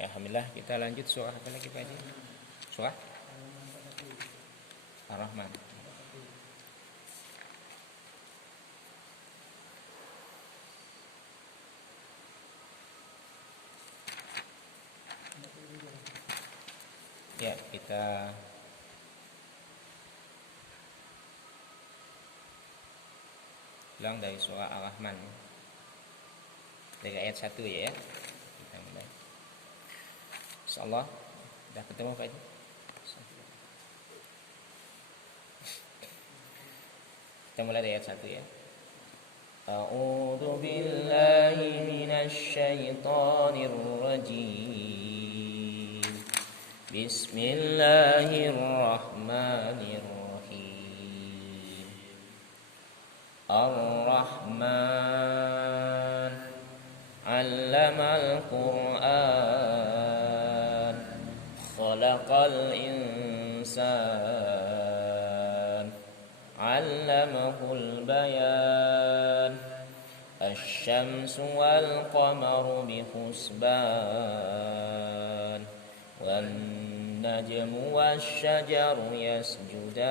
Ya, alhamdulillah, kita lanjut surah apa lagi Pak Haji? Surah Ar-Rahman. Ya, kita ulang dari surah Ar-Rahman. Dari ayat 1 ya. Kita mulai. Insyaallah sudah ketemu Pak Haji. Kita mulai dari ayat 1 ya. A'udzu billahi minasy syaithanir rajim. Bismillahirrahmanirrahim. Ar-Rahman 'allamal Qur'an, khalaqal insan, 'allamahul bayan, asy-syamsu wal qamaru bihusban, wan najmu wasy-syajaru yasjudan,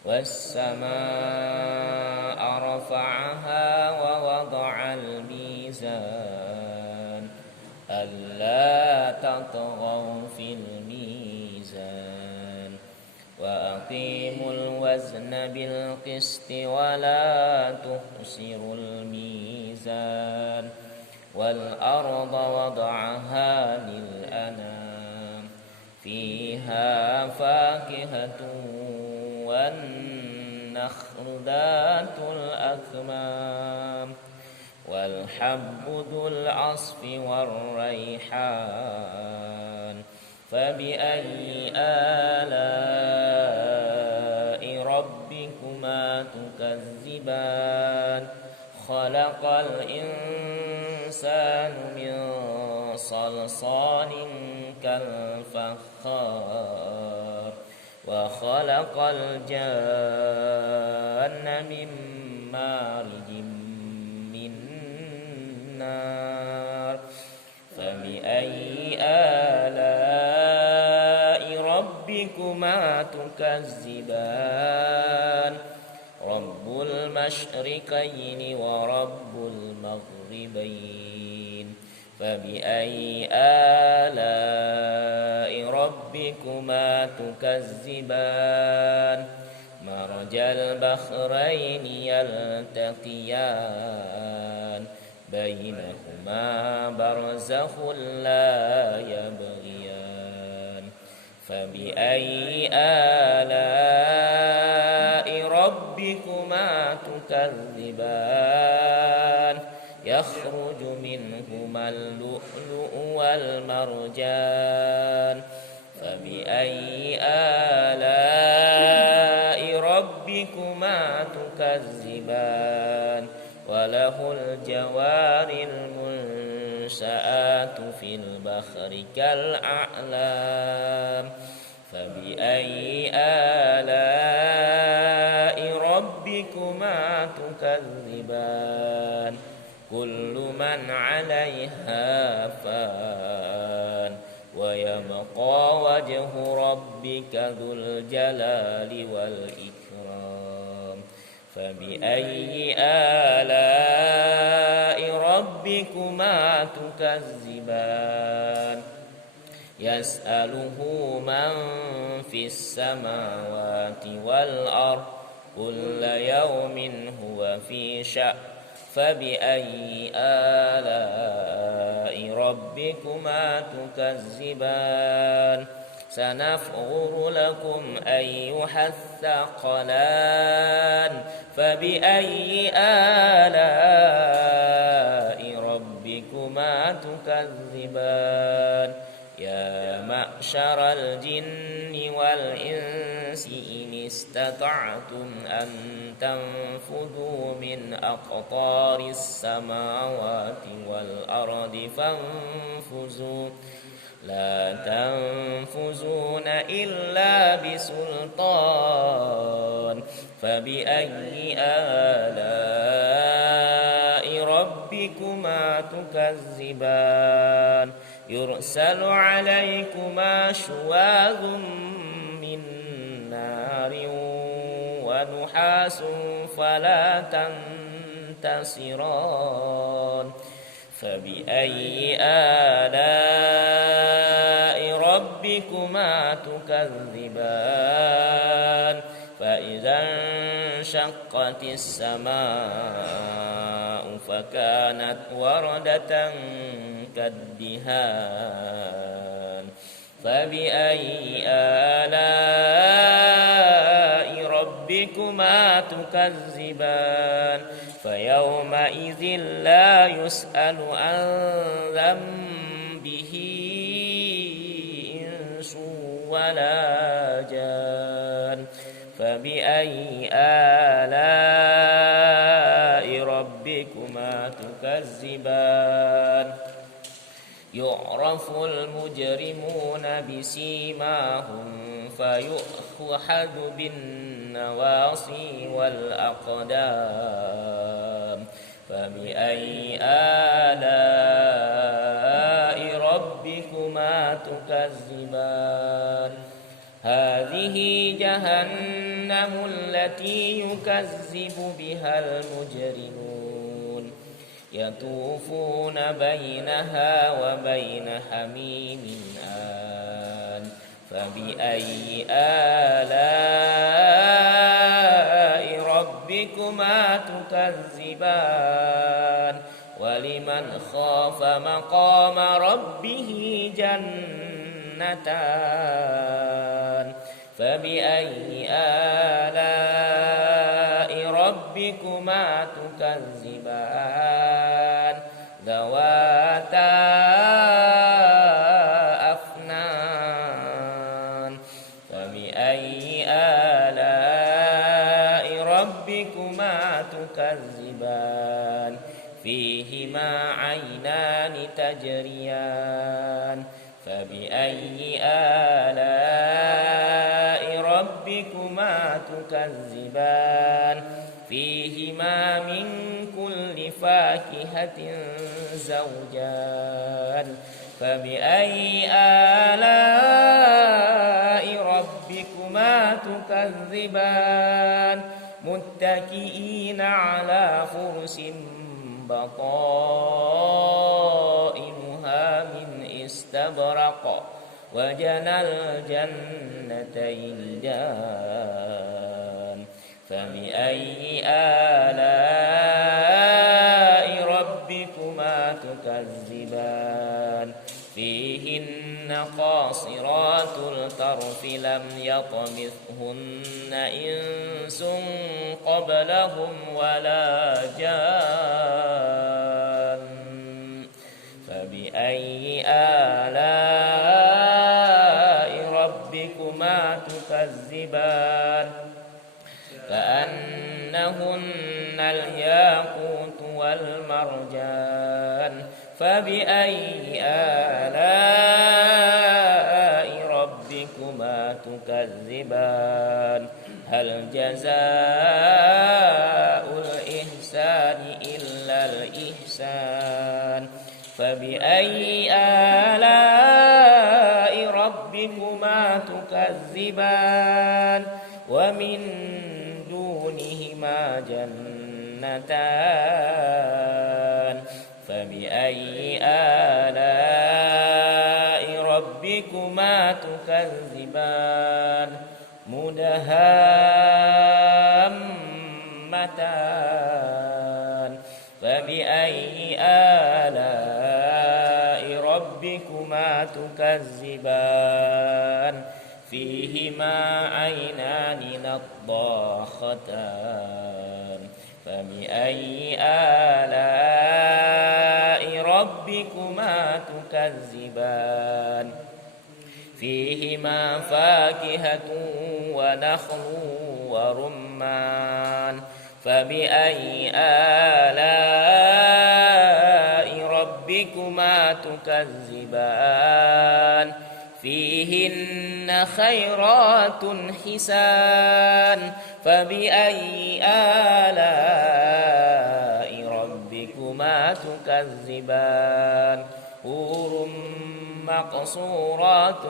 was-samaa'a rafa'aha wa wada'al mizan, alla tatghaw fil mizan, wa aqimul wazna bil qisti wa la tuhsirul mizan, wal arda wada'aha lil anam, fiha fakihatun wan nakhlu dhatul akmam, wal habbu dhul asfi war rayhan, fabi ayyi ala'i rabbikuma tukazziban, khalaqal insanu min salsalin kal fakhar, wa khalaqal janna min marijin min nar, fabi ayyi ala'i rabbikuma tukazziban, rabbul masyriqaini wa rabbul maghribain, fabi ayyi ala'i rabbikuma tukazziban, marjal bahraini yaltaqiyan, bainahuma barzakhun la yabghiyan, fabi ayyi ala'i rabbikuma tukazziban, yakhruju minhumal lu'lu'u wal marjan, fabi ayyi ala'i rabbikuma tukazziban, walahul jawaril munsha'atu fil bahri kal a'lam, fabi ayyi ala'i rabbikuma tukazziban, kullu man 'alaiha fan, wa yabqa wajhu rabbika dzul jalali wal ikram, fabi ayyi ala'i rabbikuma tukazziban, yas'aluhu man fis samawati wal ard, kulla yawmin huwa fi sya'n, fabi ayyi ala'i rabbikuma tukazziban, sanafghuru lakum ayyuhath thaqalan, fabi ayyi ala'i rabbikuma tukazziban, ya ma'syaral jinni wal insi in istata'tum an tanfudhu min aqtaris samawati wal ardi fanfuzu, la tanfuzuna illa bisultan, fabi ayyi ala'i rabbi ربكما تكذبان يرسل عليكما شواظ من نار ونحاس فلا تنتصران فبأي آلاء ربكما تكذبان فإذا انشقت السماء فكانت وردة كالدهان فبأي آلاء ربكما تكذبان فيومئذ لا يسأل عن ذنبه إنس ولا جان فبأي آلاء ربكما تكذبان يعرف المجرمون بسيماهم فيؤخذ بالنواصي والأقدام فبأي آلاء ربكما تكذبان هذه جهنم التي يكذب بها المجرمون يطوفون بينها وبين حميم آن فبأي آلاء ربكما تكذبان ولمن خاف مقام ربه جنتان فبأي آلاء ربكما تكذبان ذواتا أفنان فبأي آلاء ربكما تكذبان فيهما عينان تجريان فبأي آلاء ربكما تكذبان فيهما من كل فاكهة زوجان فبأي آلاء ربكما تكذبان متكئين على فرش بطائنها من استبرق وجنى الجنتين دان فبأي آلاء ربكما تكذبان فيهن قاصرات الطرف لم يطمثهن إنس قبلهم ولا جان فبأي آلاء ربكما تكذبان كأنهن الياقوت والمرجان فبأي آلاء ربكما تكذبان هل جزاء الإحسان إلا الإحسان فبأي آلاء ربكما تكذبان ومن دونهما جنتان فبأي آلاء ربكما تكذبان مدهامتان فبأي آلاء ربكما تكذبان فيهما عينان نضاختان فبأي آلاء ربكما تكذبان فيهما فاكهة ونخل ورمان فبأي آلاء ربكما تكذبان فيهن خيرات حسان فبأي آلاء ربكما ربكما تكذبان حور مقصورات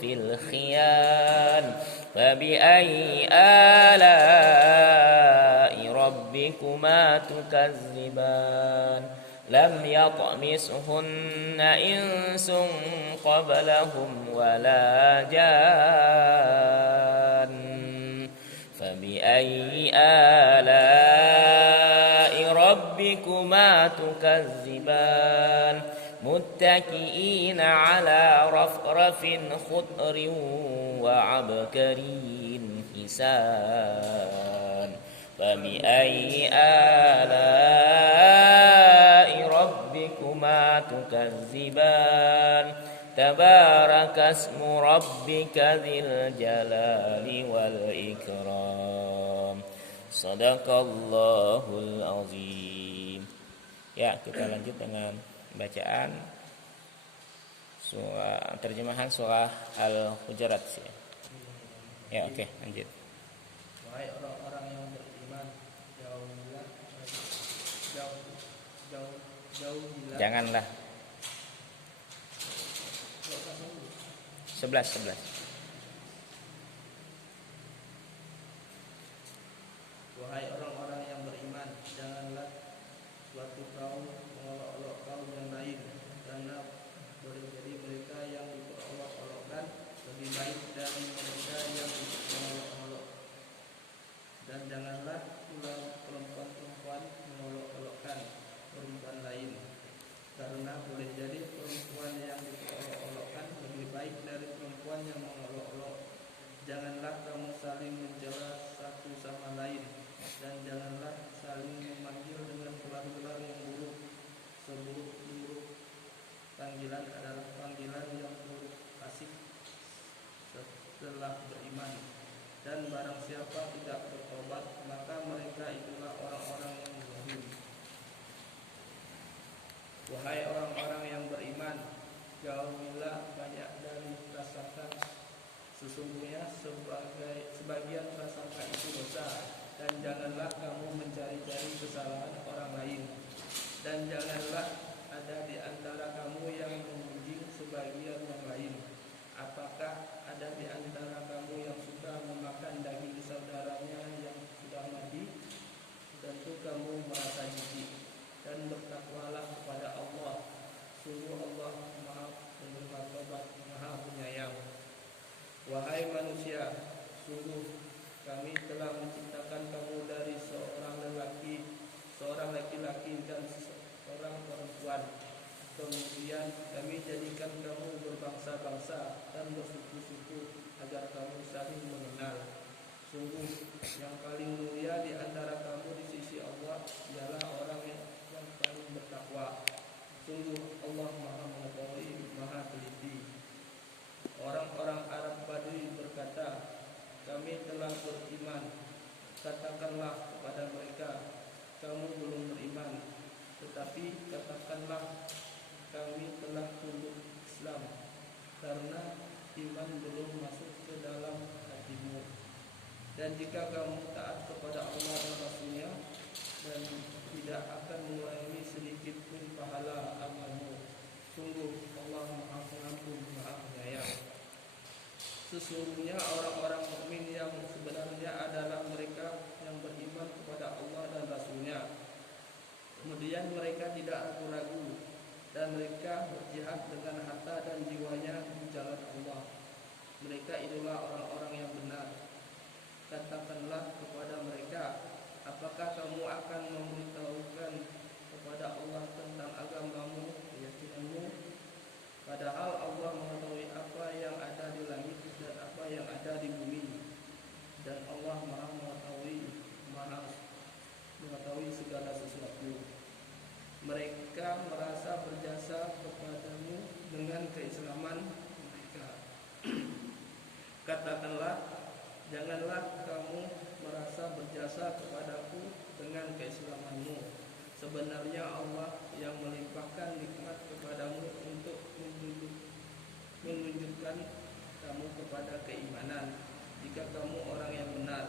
في الخيام فبأي آلاء ربكما تكذبان لم يطمسهن إنس قبلهم ولا جان فبأي آلاء ربكما تكذبان متكئين على رفرف خضر وعبكري حسان فبأي آلاء ربكما تكذبان تبارك اسم ربك ذي الجلال والإكرام صدق الله العظيم. Ya, kita lanjut dengan bacaan surah terjemahan surah Al-Hujurat. Ya, oke, lanjut. Wahai orang-orang yang beriman, jauhilah Janganlah 11. Wahai orang-orang yang beriman, janganlah suatu kaum mengolok-olok kaum yang lain, karena boleh jadi mereka yang diperolok-olokkan lebih baik dari mereka yang mengolok-olok. Dan janganlah pula perempuan-perempuan mengolok-olokkan perempuan lain, karena boleh jadi perempuan yang diperolok-olokkan lebih baik dari perempuan yang mengolok-olok. Janganlah kamu saling mencela satu sama lain, dan janganlah saling memanggil dengan gelar-gelar yang buruk. Seburuk-buruk panggilan adalah panggilan yang buruk asik setelah beriman. Dan barang siapa tidak bertobat, maka mereka itulah orang-orang yang zalim. Wahai orang-orang yang beriman, jauhilah banyak dari prasangka. Sesungguhnya sebagian prasangka itu dosa. Dan janganlah kamu mencari-cari kesalahan orang lain. Dan janganlah ada di antara kamu yang memuji sebagian yang lain. Apakah ada di antara kamu yang suka memakan daging saudaranya yang sudah mati? Tentu kamu merasa jijik. Dan bertakwalah kepada Allah. Sungguh Allah Maha Penerima Taubat, Maha Penyayang. Wahai manusia, sungguh kami telah menciptakan kamu dari seorang laki-laki dan seorang perempuan. Kemudian kami jadikan kamu berbangsa-bangsa dan bersuku-suku agar kamu saling mengenal. Sungguh yang paling mulia di antara kamu di sisi Allah ialah orang yang paling bertakwa. Sungguh Allah Maha Mengetahui, Maha Teliti. Orang-orang Arab Badui berkata, kami telah beriman. Katakanlah kepada mereka, kamu belum beriman. Tetapi katakanlah, kami telah tunduk Islam, karena iman belum masuk ke dalam hatimu. Dan jika kamu taat kepada Allah dan Rasulnya, dan tidak akan mengurangi sedikit pun pahala amalmu. Sungguh Allah Maha Pengampun, Maha Penyayang. Sesungguhnya orang-orang mukmin yang sebenarnya adalah mereka yang beriman kepada Allah dan Rasulnya. Kemudian mereka tidak ragu-ragu, dan mereka berjihad dengan harta dan jiwanya di jalan Allah. Mereka itulah orang-orang yang benar. Katakanlah kepada mereka, apakah kamu akan memberitahukan kepada Allah tentang agamamu, keyakinanmu? Padahal Allah mengetahui apa yang ada di langit dan apa yang ada di bumi. Dan Allah Maha mengetahui segala sesuatu. Mereka merasa berjasa kepadamu dengan keislaman mereka. Katakanlah, janganlah kamu merasa berjasa kepadaku dengan keislamanmu. Sebenarnya Allah yang melimpahkan nikmat kepadamu untuk menunjukkan kamu kepada keimanan, jika kamu orang yang benar.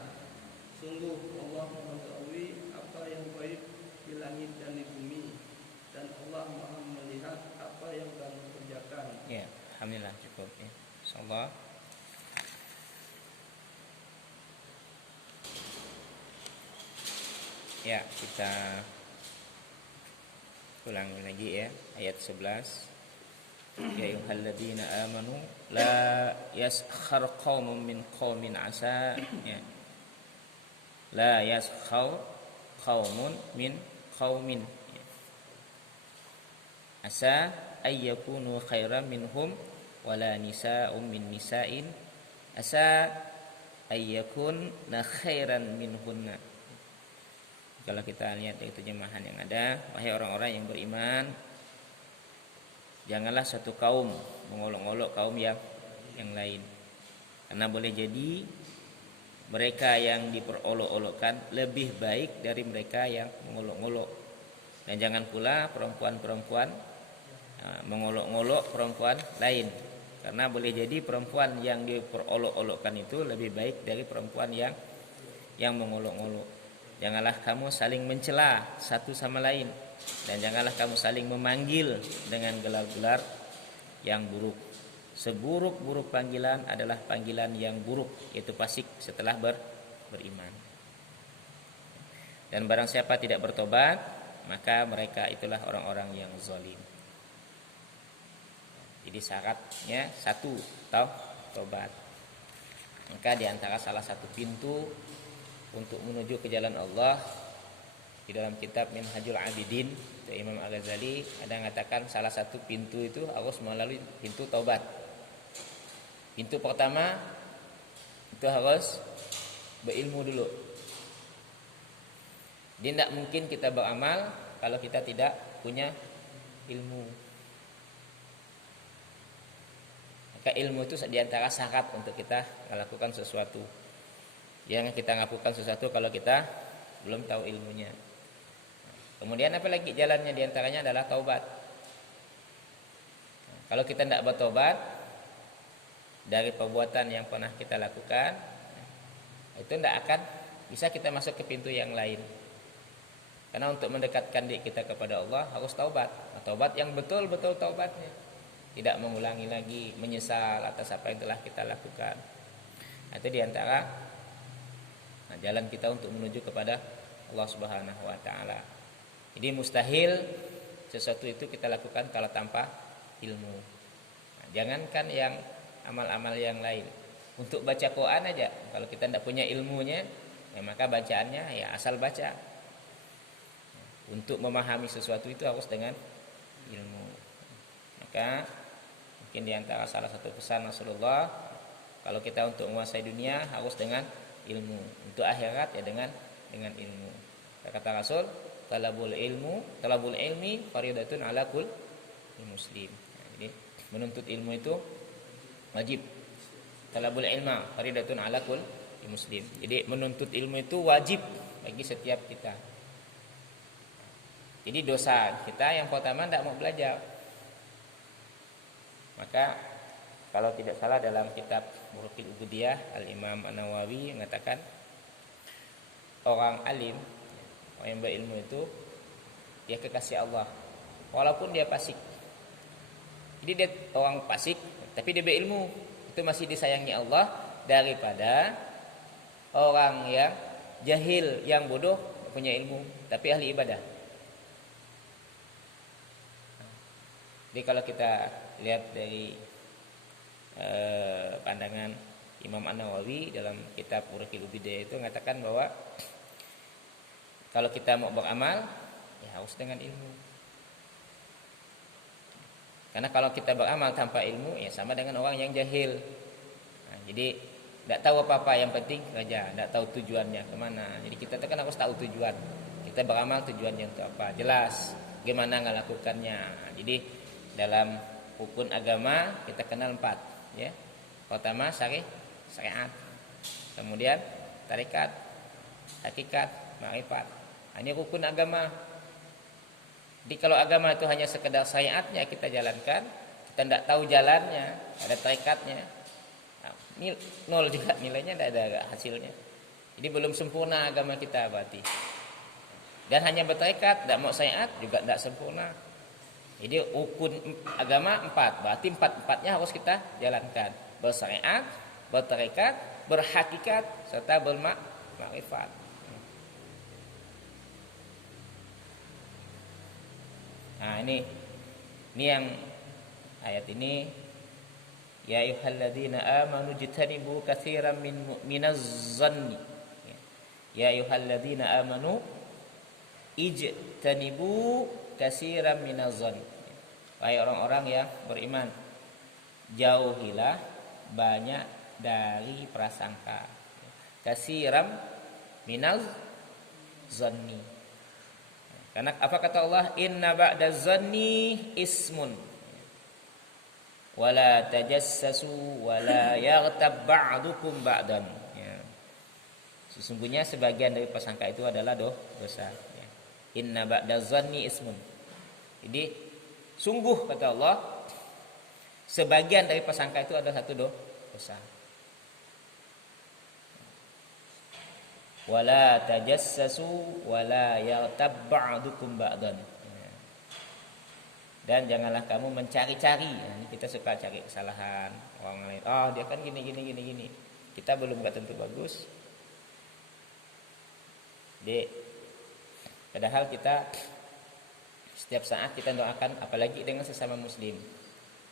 Sungguh Allah mengetahui apa yang gaib di langit dan di bumi. Allah Maha melihat apa yang kamu kerjakan. Ya, alhamdulillah cukup ya. Insyaallah. Ya, kita ulangi lagi ya ayat 11. Ya ayyuhalladzina amanu la yaskhar qaumun min qaumin asa ya. La yaskhar qaumun min qaumin ya. Asa ay yakunu khairan minhum wala nisa'un min nisa'in asa ay yakunna khairan minhunna. Kalau kita lihat dari terjemahan yang ada, wahai orang-orang yang beriman, janganlah satu kaum mengolok-olok kaum yang lain. Karena boleh jadi mereka yang diperolok-olokkan lebih baik dari mereka yang mengolok-olok. Dan jangan pula perempuan-perempuan mengolok-olok perempuan lain. Karena boleh jadi perempuan yang diperolok-olokkan itu lebih baik dari perempuan yang mengolok-olok. Janganlah kamu saling mencela satu sama lain, dan janganlah kamu saling memanggil dengan gelar-gelar yang buruk. Seburuk-buruk panggilan adalah panggilan yang buruk, yaitu fasik setelah beriman. Dan barang siapa tidak bertobat, maka mereka itulah orang-orang yang zalim. Jadi syaratnya satu, tobat. Maka di antara salah satu pintu untuk menuju ke jalan Allah, di dalam kitab Minhajul Abidin dari Imam Al-Ghazali ada mengatakan salah satu pintu itu harus melalui pintu taubat. Pintu pertama itu harus berilmu dulu. Jadi tidak mungkin kita beramal kalau kita tidak punya ilmu. Maka ilmu itu di antara syarat untuk kita melakukan sesuatu. Jangan kita melakukan sesuatu kalau kita belum tahu ilmunya. Kemudian apa lagi jalannya, diantaranya adalah taubat. Kalau kita tidak bertobat dari perbuatan yang pernah kita lakukan, itu tidak akan bisa kita masuk ke pintu yang lain. Karena untuk mendekatkan diri kita kepada Allah harus taubat. Nah, taubat yang betul-betul taubatnya, tidak mengulangi lagi, menyesal atas apa yang telah kita lakukan. Itu diantara jalan kita untuk menuju kepada Allah Subhanahu wa taala. Jadi mustahil sesuatu itu kita lakukan kalau tanpa ilmu. Jangankan yang amal-amal yang lain, untuk baca Quran aja kalau kita tidak punya ilmunya, ya maka bacaannya ya asal baca. Untuk memahami sesuatu itu harus dengan ilmu. Maka mungkin diantara salah satu pesan Rasulullah, kalau kita untuk menguasai dunia harus dengan ilmu, untuk akhirat ya dengan ilmu. Kata Rasul, talabul ilmi faridatun ala kulli muslim. Jadi menuntut ilmu itu wajib. Talabul ilma faridatun ala kulli muslim. Jadi menuntut ilmu itu wajib bagi setiap kita. Jadi dosa kita yang pertama tidak mau belajar. Maka kalau tidak salah dalam kitab Burukil Ubudiyah, Al-Imam An-Nawawi mengatakan orang alim, orang yang berilmu itu dia kekasih Allah walaupun dia fasik. Jadi dia orang fasik tapi dia berilmu, itu masih disayangi Allah daripada orang yang jahil, yang bodoh, punya ilmu tapi ahli ibadah. Jadi kalau kita lihat dari pandangan Imam An-Nawawi dalam kitab Burukil Ubudiyah itu mengatakan bahwa kalau kita mau beramal ya harus dengan ilmu. Karena kalau kita beramal tanpa ilmu ya sama dengan orang yang jahil. Nah, jadi tidak tahu apa-apa, yang penting kerja, tidak tahu tujuannya kemana. Jadi kita kan harus tahu tujuan. Kita beramal tujuannya untuk apa, jelas gimana melakukannya. Nah, jadi dalam rukun agama kita kenal 4. Ya, pertama syariat, kemudian tarekat, hakikat, makrifat. Ini rukun agama. Jadi kalau agama itu hanya sekedar syariatnya kita jalankan, kita tidak tahu jalannya, ada tarekatnya, nah, nol juga nilainya, tidak ada hasilnya. Jadi belum sempurna agama kita berarti. Dan hanya bertarekat, tidak mau syariat juga tidak sempurna. Jadi rukun agama 4, berarti 4-4-nya harus kita jalankan. Bersyariat, bertarekat, berhakikat, serta bermakrifat. Nah, ini yang ayat ini, ya ayyuhalladzina amanu jtanibu katsiran minaz zanni. Ya ayyuhalladzina amanu ijtanibu katsiran minaz zanni. Wahai orang-orang yang beriman, jauhilah banyak dari prasangka. Katsiran minaz zanni. Karena apa kata Allah? Inna ba'da zanni ismun. Wala tajassasu wala yaghtab ba'dukum ba'dan. Ya. Sesungguhnya sebagian dari prasangka itu adalah dosa. Ya. Inna ba'da zanni ismun. Jadi sungguh kata Allah, sebagian dari prasangka itu adalah satu dosa. Wala tajassasu wala yaghtab ba'dukum ba'dan. Dan janganlah kamu mencari-cari. Nah, ini kita suka cari kesalahan orang lain. Oh, dia kan gini. Kita belum tentu bagus. Padahal kita setiap saat kita doakan, apalagi dengan sesama muslim.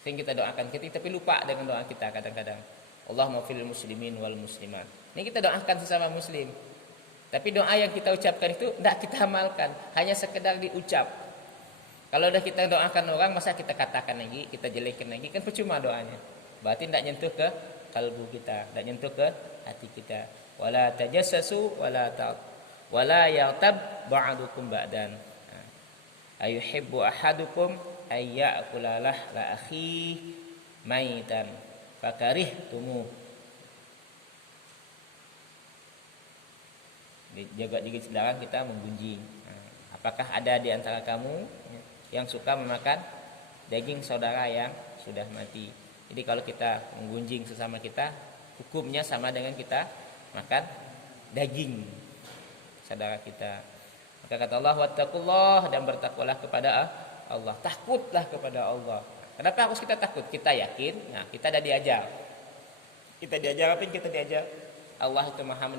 Sering kita doakan kita, tapi lupa dengan doa kita kadang-kadang. Allahumma fil muslimin wal muslimat. Ini kita doakan sesama muslim. Tapi doa yang kita ucapkan itu tidak kita amalkan, hanya sekedar diucap. Kalau udah kita doakan orang, masa kita katakan lagi, kita jelekin lagi, kan percuma doanya. Berarti tidak nyentuh ke kalbu kita, tidak nyentuh ke hati kita. Wala tajassasu wala yaghtab ba'dukum ba'dan. Ayuhibbu ahadukum ayyakula la akhi maitan fakarihtumu. Jaga gigi saudara kita menggunjing. Apakah ada di antara kamu yang suka memakan daging saudara yang sudah mati? Jadi kalau kita menggunjing sesama kita, hukumnya sama dengan kita makan daging saudara kita. Maka kata Allah, wattaqullah, dan bertakwalah kepada Allah. Takutlah kepada Allah. Kenapa harus kita takut? Kita yakin, nah kita ada diajar. Kita diajar apa yang kita diajar? Allah itu Maha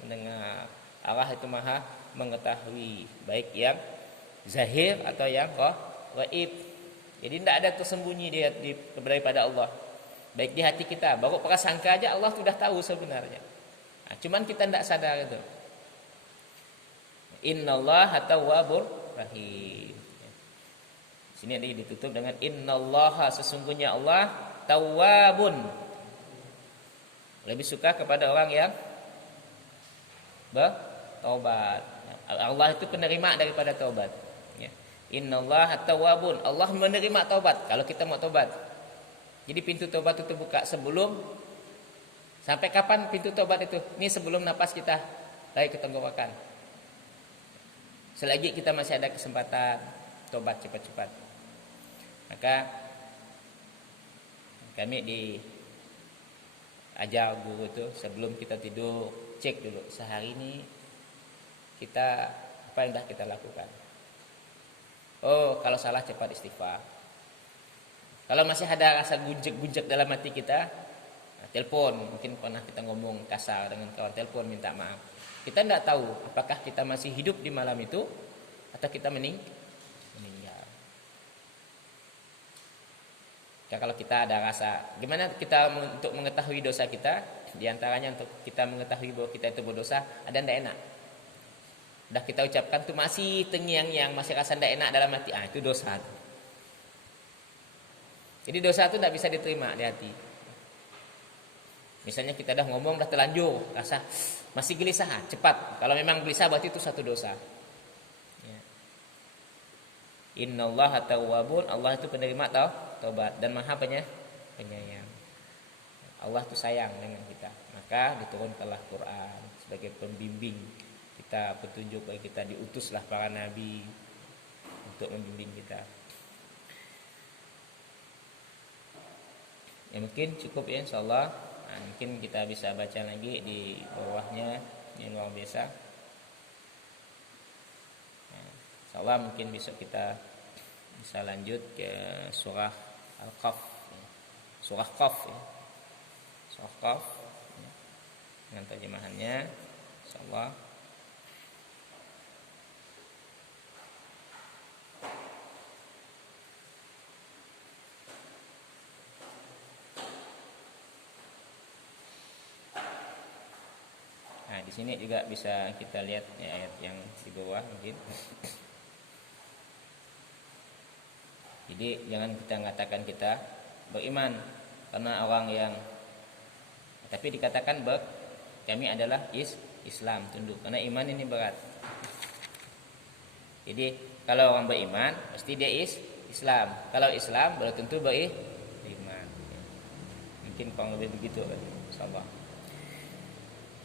mendengar. Allah itu Maha mengetahui, baik yang zahir atau yang gaib. Jadi tidak ada tersembunyi daripada Allah. Baik di hati kita, baru prasangka aja Allah sudah tahu sebenarnya. Nah, cuman kita tidak sadar itu. Innallaha tawwabur rahim. Sini ada ditutup dengan innallaha, sesungguhnya Allah tawwabun. Lebih suka kepada orang yang bertaubat. Allah itu penerima daripada taubat. Ya. Innallaha tawwabun. Allah menerima taubat kalau kita mau taubat. Jadi pintu taubat itu buka sebelum, sampai kapan pintu taubat itu? Ini sebelum napas kita lagi ke tenggorokan. Selagi kita masih ada kesempatan taubat cepat-cepat. Maka kami diajar guru itu sebelum kita tidur, cek dulu sehari ini kita apa yang dah kita lakukan. Oh, kalau salah cepat istighfar. Kalau masih ada rasa gunjek dalam hati kita, telepon. Mungkin pernah kita ngomong kasar dengan kawan, telepon minta maaf. Kita tidak tahu apakah kita masih hidup di malam itu atau kita meninggal. Ya, kalau kita ada rasa, gimana kita untuk mengetahui dosa kita? Di antaranya untuk kita mengetahui bahwa kita itu berdosa, ada tidak enak. Dah kita ucapkan tuh masih tengiang-yang, masih rasa tidak enak dalam hati. Itu dosa. Jadi dosa itu tidak bisa diterima di hati. Misalnya kita dah ngomong dah terlanjur, rasa masih gelisah, cepat. Kalau memang gelisah berarti itu satu dosa. Ya. Innallaha tawwabun, Allah itu penerima taubat dan Maha penyayang. Allah itu sayang dengan kita. Maka diturunkanlah Quran sebagai pembimbing kita, petunjuk bagi kita, diutuslah para nabi untuk membimbing kita. Ya mungkin cukup ya insyaallah. Nah, mungkin kita bisa baca lagi di bawahnya, ini luar biasa. Nah, insyaallah mungkin besok kita Bisa lanjut ke surah Al-Qaf. Surah Qaf ya. Surah Qaf ya. Dengan terjemahannya insyaallah. Nah, di sini juga bisa kita lihat ya, ayat yang di bawah mungkin. Jadi jangan kita mengatakan kita beriman karena orang yang, tapi dikatakan kami adalah Islam, tunduk, karena iman ini berat. Jadi kalau orang beriman pasti dia Islam. Kalau Islam belum tentu beriman. Mungkin kurang lebih begitu kan. Insyaallah.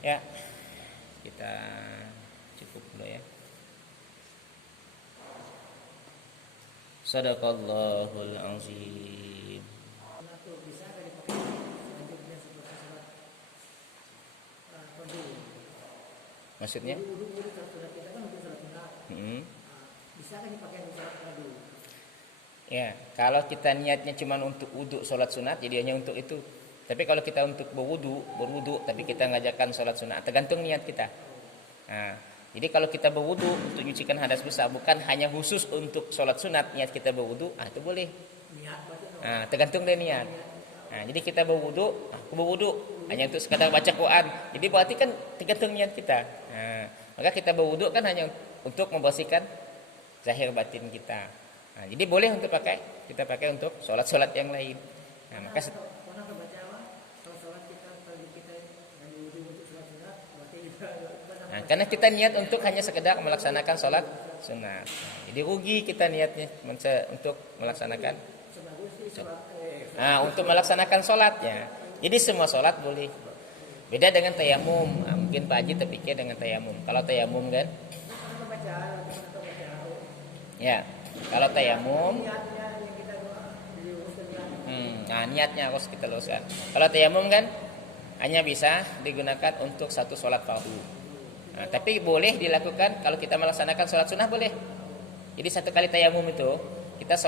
Ya. Kita cukup dulu ya. Shadaqallahul azim. Bisa kan dipakai selanjutnya seperti salat fardu. Maksudnya? Wudu salat kita kan untuk salat sunat. Bisa kan dipakai untuk salat fardu. Ya, kalau kita niatnya cuma untuk wudu salat sunat, jadi hanya untuk itu. Tapi kalau kita untuk berwudu, tapi kita ngajarkan sholat sunat, tergantung niat kita. Nah, jadi kalau kita berwudu untuk nyucikan hadas besar, bukan hanya khusus untuk sholat sunat, niat kita berwudu, itu boleh. Nah, tergantung dari niat. Nah, jadi kita berwudu, aku berwudu hanya untuk sekadar baca Quran. Jadi berarti kan tergantung niat kita. Nah, maka kita berwudu kan hanya untuk membersihkan zahir batin kita. Nah, jadi boleh untuk kita pakai untuk sholat yang lain. Nah, maka nah, karena kita niat untuk hanya sekedar melaksanakan sholat sunat. Jadi rugi kita niatnya untuk melaksanakan. Nah, untuk melaksanakan sholatnya. Jadi semua sholat boleh. Beda dengan tayamum. Nah, mungkin Pak Haji terpikir dengan tayamum. Kalau tayamum kan? Ya, kalau tayamum. Nah, niatnya harus kita luruskan. Kalau tayamum kan hanya bisa digunakan untuk satu sholat fardu. Nah, tapi boleh dilakukan kalau kita melaksanakan sholat sunnah boleh. Jadi satu kali tayamum itu kita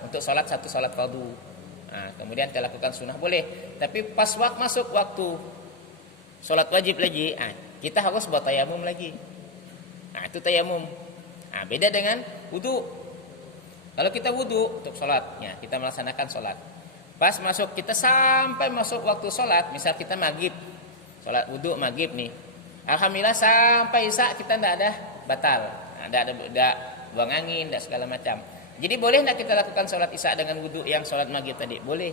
untuk satu sholat fardu. Nah, kemudian kita lakukan sunnah boleh. Tapi pas masuk waktu sholat wajib lagi, kita harus buat tayamum lagi. Nah, itu tayamum. Nah, beda dengan wudu. Kalau kita wudu untuk sholatnya, kita melaksanakan sholat. Pas kita sampai masuk waktu sholat, misal kita maghrib, sholat wudu maghrib nih. Alhamdulillah sampai isya kita tidak ada batal, tidak ada buang angin, tidak segala macam. Jadi boleh tidak kita lakukan sholat isya dengan wudu yang sholat maghrib tadi? Boleh.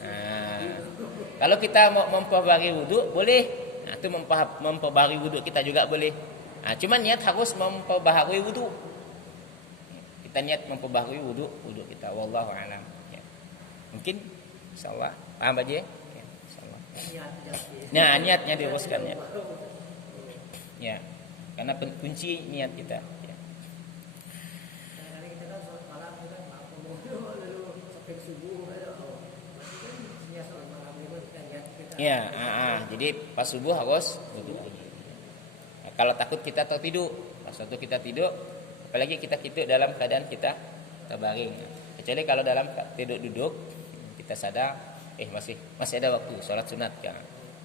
Nah, kalau kita mau memperbarui wudu boleh. Nah, itu memperbarui wudu kita juga boleh. Nah, cuma niat harus memperbarui wudu. Kita niat memperbarui wudu kita. Wallahu a'lam. Ya. Mungkin insyaallah paham aja. Nah, niatnya diuruskan ya. Ya. Karena kunci niat kita ya. Ya, jadi pas subuh harus wudu lagi. Nah, kalau takut kita tertidur, pas waktu kita tidur, apalagi kita tidur dalam keadaan kita terbaring. Kecuali kalau dalam tidur duduk kita sadar masih ada waktu sholat sunat ya.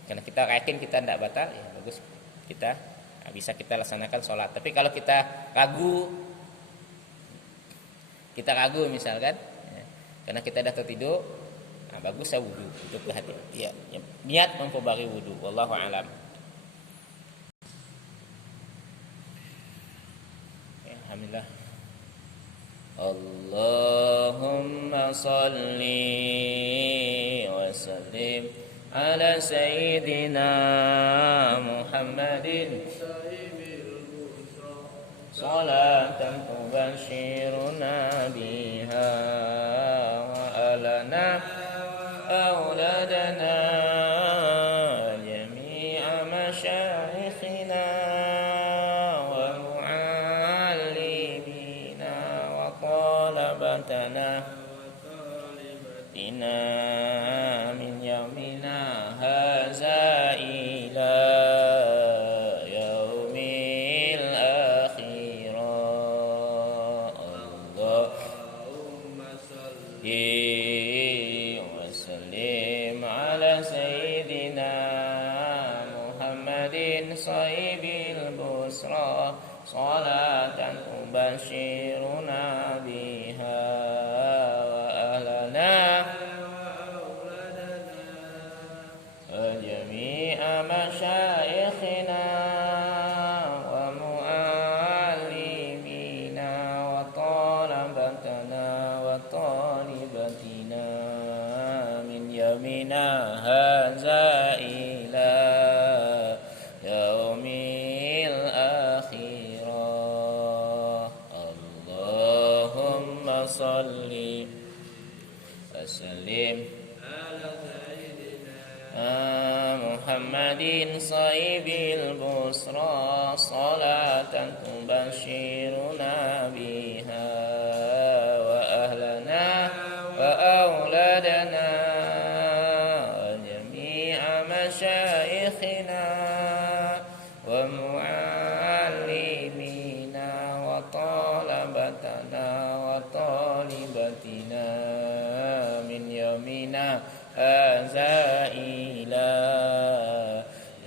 Karena kita yakin kita tidak batal ya bagus kita bisa kita laksanakan sholat. Tapi kalau kita ragu misalkan ya, karena kita sudah tertidur, bagus saya wudu untuk berhati ya, niat memperbarui wudu. Wallahu a'lam. Ya, alhamdulillah. Allahumma salli wa sallim ala sayyidina Muhammadin salatan tubashiruna biha wa alana auladana jami'a masyayikhina wa mu'allimina wa talabatana inna min yaumina haza ila yaumil akhirah. Allah وسلم على سيدنا محمد صيب البشرى صلاة تبشرنا بها وأهلنا وجميع مشايخنا ومعلمينا وطلبتنا وطالبتنا من يومنا هذا إلى يوم الآخرة. اللهم صل وسلم محمد صيب البشرى صلاة تبشرنا بها وأهلنا وأولادنا وجميع مشايخنا ومعلمينا وطلبتنا وطالبتنا من يومنا هذا إلى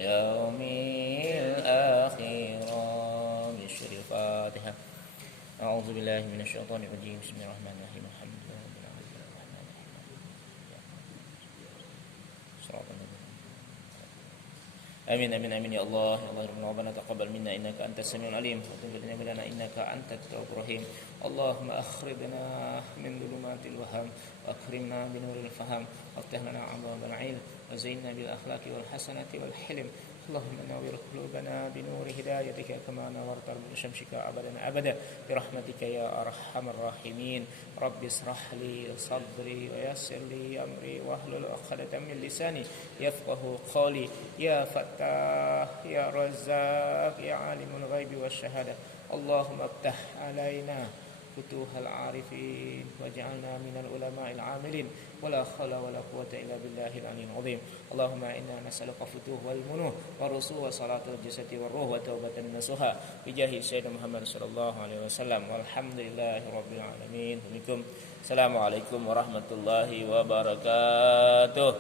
يوم الآخرة. بشر الفاتحة. أعوذ بالله من الشيطان الرجيم. بسم الله الرحمن الرحيم. الحمد لله رب العالمين الرحمن الرحيم صراط الذين آمين آمين آمين يا الله يا الله ربنا تقبل منا إنك أنت السميع العليم وتب لنا إنك أنت التواب الرحيم. اللهم أخرجنا من ظلمات الوهم وأكرمنا بنور الفهم وافتح لنا أبواب العلم وزينا بالأخلاق والحسنة والحلم. اللهم نور قلوبنا بنور هدايتك كما نورت بشمسك أبدا برحمتك يا أرحم الراحمين. رب اشرح لي صدري ويسر لي أمري واحلل عقدة من لساني يفقه قولي. يا فتاح يا رزاق يا عالم الغيب والشهادة اللهم افتح علينا فتوح العارفين واجعلنا من العلماء العاملين ولا حول ولا قوة إلا بالله العلي العظيم. اللهم إنا نسألك فتوح والمنوح والرسول وصلاة الجسد والروح وتوبة النصوحة بجاه سيدنا محمد صلى الله عليه وسلم والحمد لله رب العالمين. Assalamualaikum warahmatullahi wabarakatuh.